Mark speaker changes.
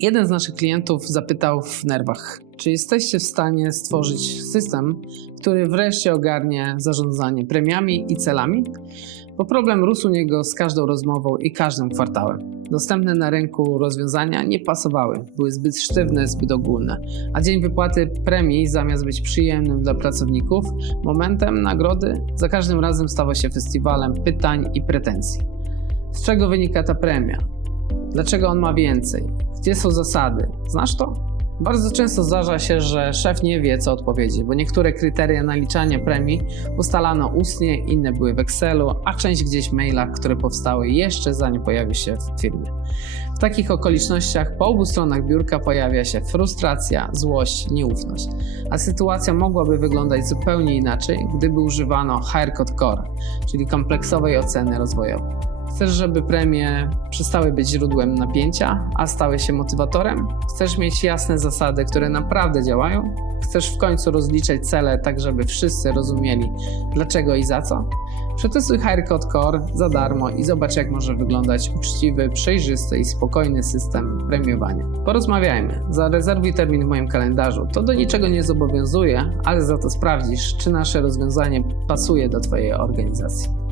Speaker 1: Jeden z naszych klientów zapytał w nerwach, czy jesteście w stanie stworzyć system, który wreszcie ogarnie zarządzanie premiami i celami? Bo problem rósł u niego z każdą rozmową i każdym kwartałem. Dostępne na rynku rozwiązania nie pasowały, były zbyt sztywne, zbyt ogólne, a dzień wypłaty premii zamiast być przyjemnym dla pracowników, momentem nagrody za każdym razem stawał się festiwalem pytań i pretensji. Z czego wynika ta premia? Dlaczego on ma więcej? Gdzie są zasady? Znasz to? Bardzo często zdarza się, że szef nie wie, co odpowiedzieć, bo niektóre kryteria naliczania premii ustalano ustnie, inne były w Excelu, a część gdzieś w mailach, które powstały jeszcze zanim pojawił się w firmie. W takich okolicznościach po obu stronach biurka pojawia się frustracja, złość, nieufność, a sytuacja mogłaby wyglądać zupełnie inaczej, gdyby używano HR Code Core, czyli kompleksowej oceny rozwojowej. Chcesz, żeby premie przestały być źródłem napięcia, a stały się motywatorem? Chcesz mieć jasne zasady, które naprawdę działają? Chcesz w końcu rozliczać cele tak, żeby wszyscy rozumieli dlaczego i za co? Przetestuj HireCode Core za darmo i zobacz, jak może wyglądać uczciwy, przejrzysty i spokojny system premiowania. Porozmawiajmy. Zarezerwuj termin w moim kalendarzu. To do niczego nie zobowiązuje, ale za to sprawdzisz, czy nasze rozwiązanie pasuje do Twojej organizacji.